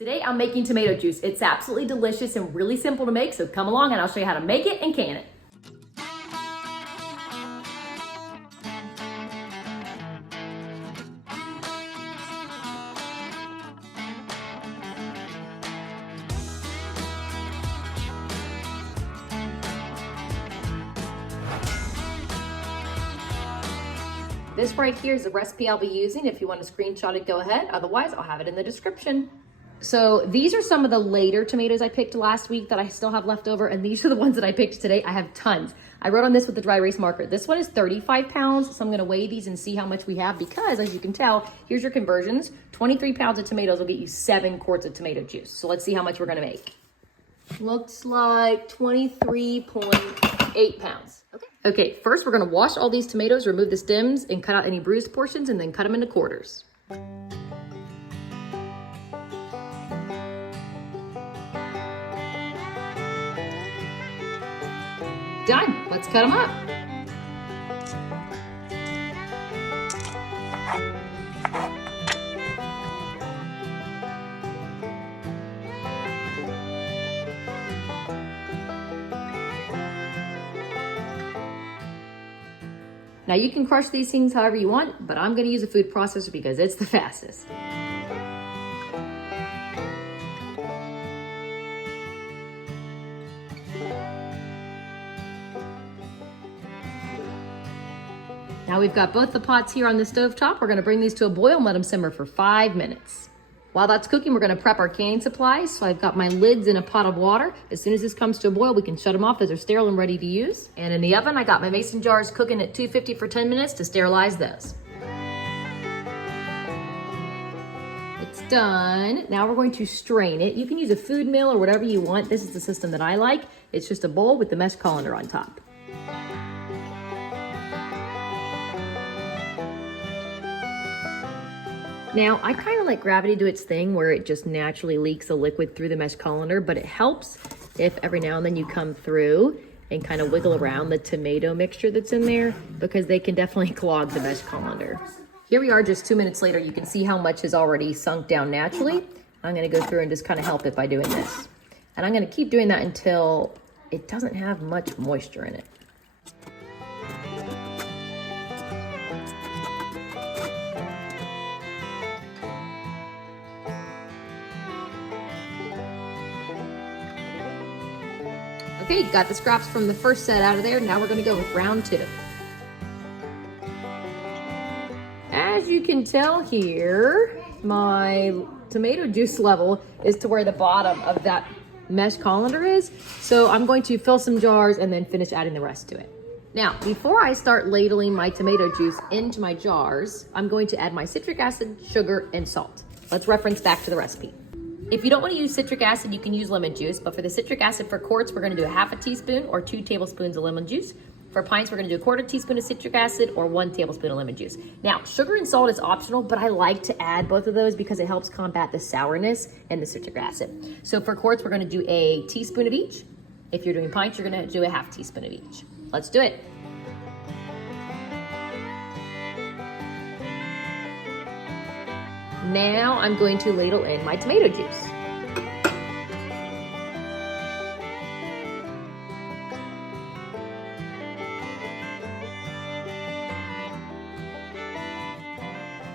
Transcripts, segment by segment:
Today I'm making tomato juice. It's absolutely delicious and really simple to make, so come along and I'll show you how to make it and can it. This right here is the recipe I'll be using. If you want to screenshot it, go ahead. Otherwise, I'll have it in the description. So these are some of the later tomatoes I picked last week that I still have left over, and these are the ones that I picked today. I have tons. I wrote on this with the dry erase marker. This one is 35 pounds, so I'm gonna weigh these and see how much we have because, as you can tell, here's your conversions. 23 pounds of tomatoes will get you 7 quarts of tomato juice. So let's see how much we're gonna make. Looks like 23.8 pounds. Okay, first we're gonna wash all these tomatoes, remove the stems, and cut out any bruised portions, and then cut them into quarters. Done. Let's cut them up. Now you can crush these things however you want, but I'm going to use a food processor because it's the fastest. Now we've got both the pots here on the stove top. We're gonna bring these to a boil and let them simmer for 5 minutes. While that's cooking, we're gonna prep our canning supplies. So I've got my lids in a pot of water. As soon as this comes to a boil, we can shut them off as they're sterile and ready to use. And in the oven, I got my mason jars cooking at 250 for 10 minutes to sterilize those. It's done. Now we're going to strain it. You can use a food mill or whatever you want. This is the system that I like. It's just a bowl with the mesh colander on top. Now, I kind of let gravity do its thing where it just naturally leaks the liquid through the mesh colander, but it helps if every now and then you come through and kind of wiggle around the tomato mixture that's in there because they can definitely clog the mesh colander. Here we are just 2 minutes later. You can see how much has already sunk down naturally. I'm gonna go through and just kind of help it by doing this. And I'm gonna keep doing that until it doesn't have much moisture in it. Okay, got the scraps from the first set out of there. Now we're gonna go with round 2. As you can tell here, my tomato juice level is to where the bottom of that mesh colander is. So I'm going to fill some jars and then finish adding the rest to it. Now, before I start ladling my tomato juice into my jars, I'm going to add my citric acid, sugar, and salt. Let's reference back to the recipe. If you don't want to use citric acid, you can use lemon juice, but for the citric acid for quarts, we're going to do a 1/2 teaspoon or 2 tablespoons of lemon juice. For pints, we're going to do a 1/4 teaspoon of citric acid or 1 tablespoon of lemon juice. Now, sugar and salt is optional, but I like to add both of those because it helps combat the sourness and the citric acid. So for quarts, we're going to do a teaspoon of each. If you're doing pints, you're going to do a 1/2 teaspoon of each. Let's do it. Now I'm going to ladle in my tomato juice.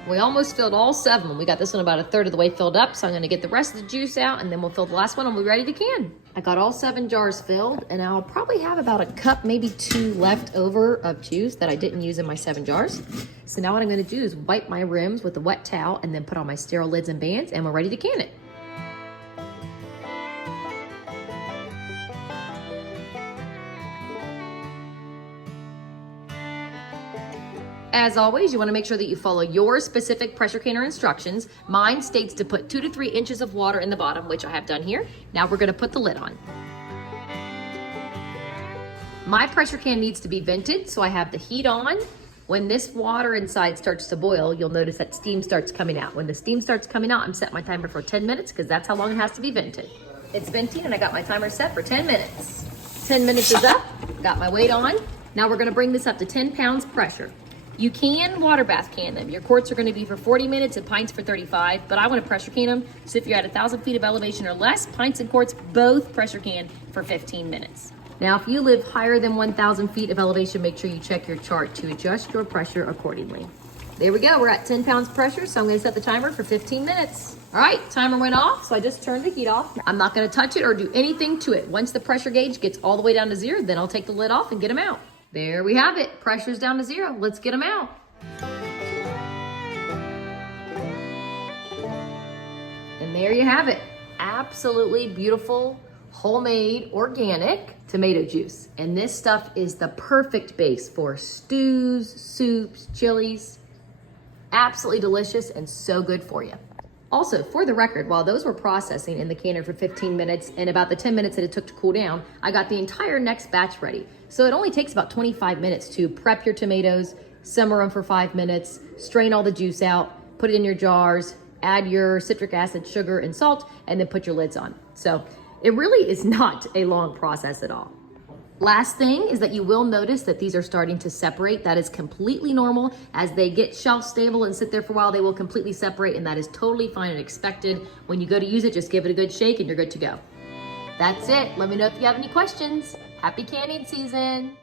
We almost filled all 7. We got this one about 1/3 of the way filled up, so I'm gonna get the rest of the juice out and then we'll fill the last one and we'll be ready to can. I got all 7 jars filled and I'll probably have about a cup, maybe 2 left over of juice that I didn't use in my 7 jars. So now what I'm gonna do is wipe my rims with a wet towel and then put on my sterile lids and bands and we're ready to can it. As always, you want to make sure that you follow your specific pressure canner instructions. Mine states to put 2 to 3 inches of water in the bottom, which I have done here. Now we're going to put the lid on. My pressure can needs to be vented, so I have the heat on. When this water inside starts to boil, you'll notice that steam starts coming out. When the steam starts coming out, I'm setting my timer for 10 minutes because that's how long it has to be vented. It's venting and I got my timer set for 10 minutes. 10 minutes is up, got my weight on. Now we're going to bring this up to 10 pounds pressure. You can water bath can them. Your quarts are going to be for 40 minutes and pints for 35, but I want to pressure can them. So if you're at 1,000 feet of elevation or less, pints and quarts both pressure can for 15 minutes. Now, if you live higher than 1,000 feet of elevation, make sure you check your chart to adjust your pressure accordingly. There we go. We're at 10 pounds pressure, so I'm going to set the timer for 15 minutes. All right, timer went off, so I just turned the heat off. I'm not going to touch it or do anything to it. Once the pressure gauge gets all the way down to 0, then I'll take the lid off and get them out. There we have it. Pressure's down to 0. Let's get them out. And there you have it. Absolutely beautiful, homemade, organic tomato juice. And this stuff is the perfect base for stews, soups, chilies. Absolutely delicious and so good for you. Also, for the record, while those were processing in the canner for 15 minutes and about the 10 minutes that it took to cool down, I got the entire next batch ready. So it only takes about 25 minutes to prep your tomatoes, simmer them for 5 minutes, strain all the juice out, put it in your jars, add your citric acid, sugar, and salt, and then put your lids on. So it really is not a long process at all. Last thing is that you will notice that these are starting to separate. That is completely normal. As they get shelf stable and sit there for a while, they will completely separate, and that is totally fine and expected. When you go to use it, just give it a good shake and you're good to go. That's it. Let me know if you have any questions. Happy canning season.